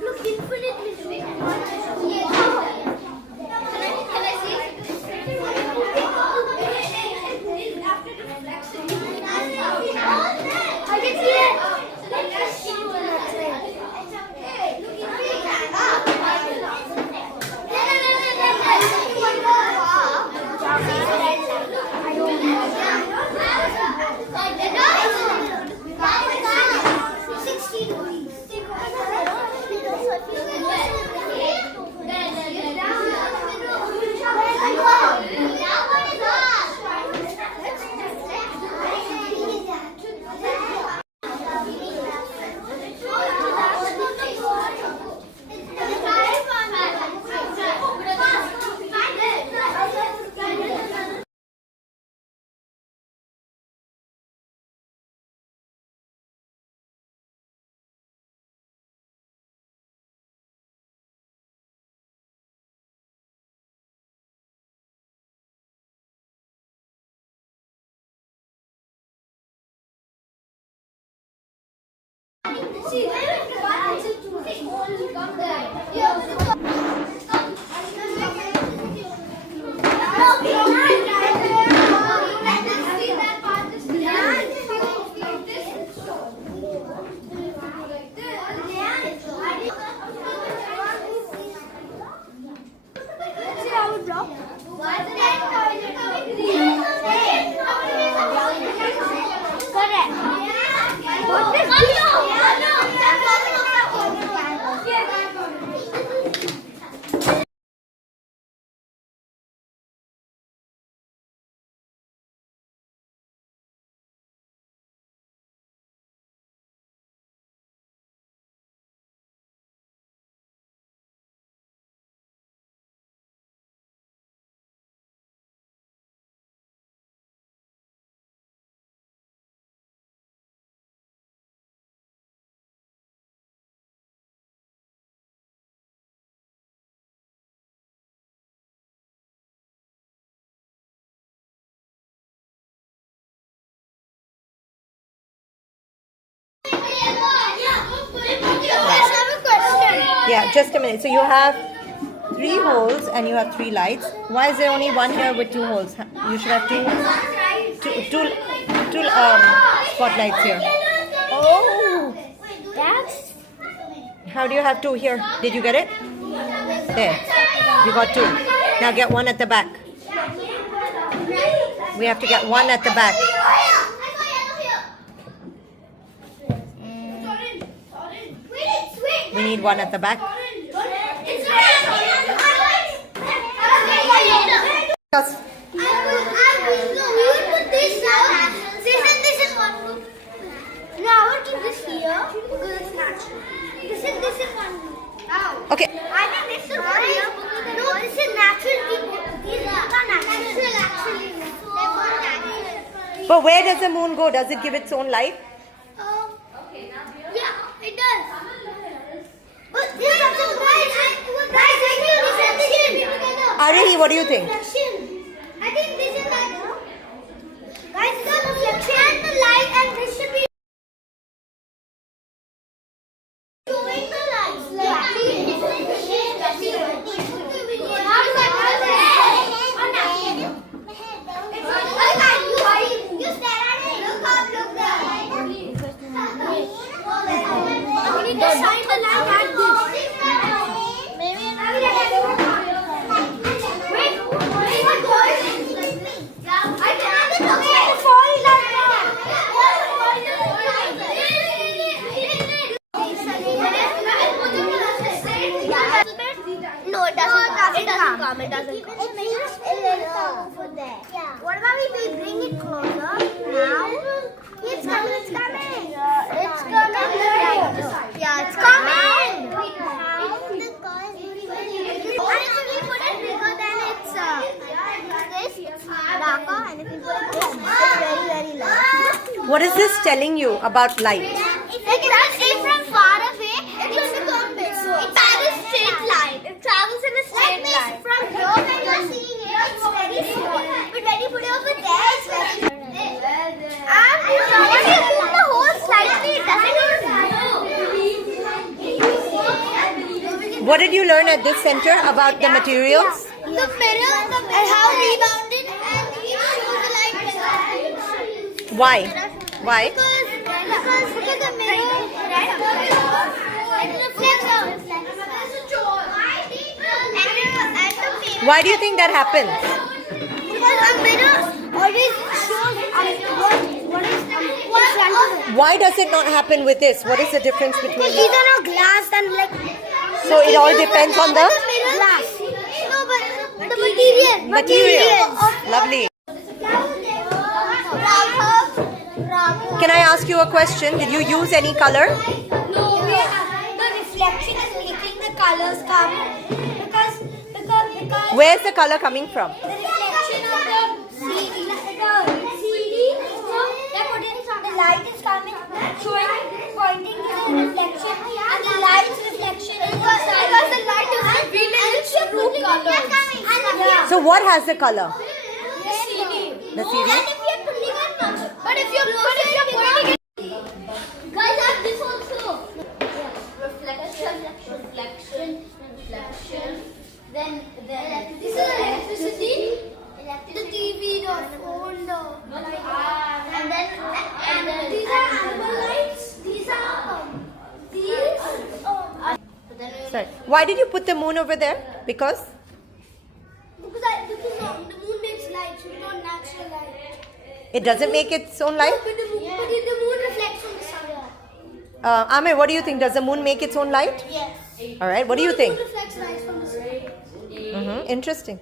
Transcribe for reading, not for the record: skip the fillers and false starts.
Look, infinitely. See, Yeah, just a minute. So you have 3 holes and you have 3 lights. Why is there only one here with 2 holes? You should have two spotlights here. oh, that's. How do you have 2 here? Did you get it? There. You got 2. Now get 1 at the back. We have to get 1 at the back. We need 1 at the back. Because No, I want to do this here because it's natural. Okay. I think this is real. No, this is natural. These are natural actually. They're not natural. But where does the moon go? Does it give its own light? Yeah, it does. But this is also guys, I think reflection. Arihi, what do you think? I think this is like guys, the reflection and the light, and this should be doing the light. You stare at it. Look up, look there. We need to shine the light at this. Maybe wait, I cannot fall No, it doesn't come. It doesn't come. Over there. Yeah. What about if we bring it closer now? It's coming. It's coming. It's coming. Yeah, it's coming. And if we put it bigger, then it's darker. And if we put it this, it's very, very light. What is this telling you about light? If you can see from far away, it will become big. It travels straight line. It travels in a straight line. From here, when you're seeing here, it's very small. But when you put it over there, it's very big. And when you move the whole slightly, it doesn't even. What did you learn at this center about the materials? The mirror and how rebounded, and it shows the light. Why? Why? Because the mirror it reflects out. Why do you think that happens? Because a mirror always shows what is in front of it. Why does it not happen with this? What is the difference between Because these are not glass and like. So it all depends on the glass. No, but the material. materials. Lovely. Can I ask you a question? Did you use any color? No, the reflection is making the colors come because Where's the color coming from? the reflection of the CD, so they're putting the light is coming, showing, pointing to the reflection, and the light's reflection is inside. Because the light is revealing its true colors. So what has the color? The CD. The CD? But if you're putting it, guys have this also. Reflection. Then this is electricity. The TV, the phone, and then these are animal lights. These are Sorry. Why did you put the moon over there? Because? because the moon makes light, so we don't natural light. It doesn't make its own light? But the moon reflects from the sun. Amir, what do you think? Does the moon make its own light? Yes. Alright, what do you The think? moon reflects light from the sun. Interesting.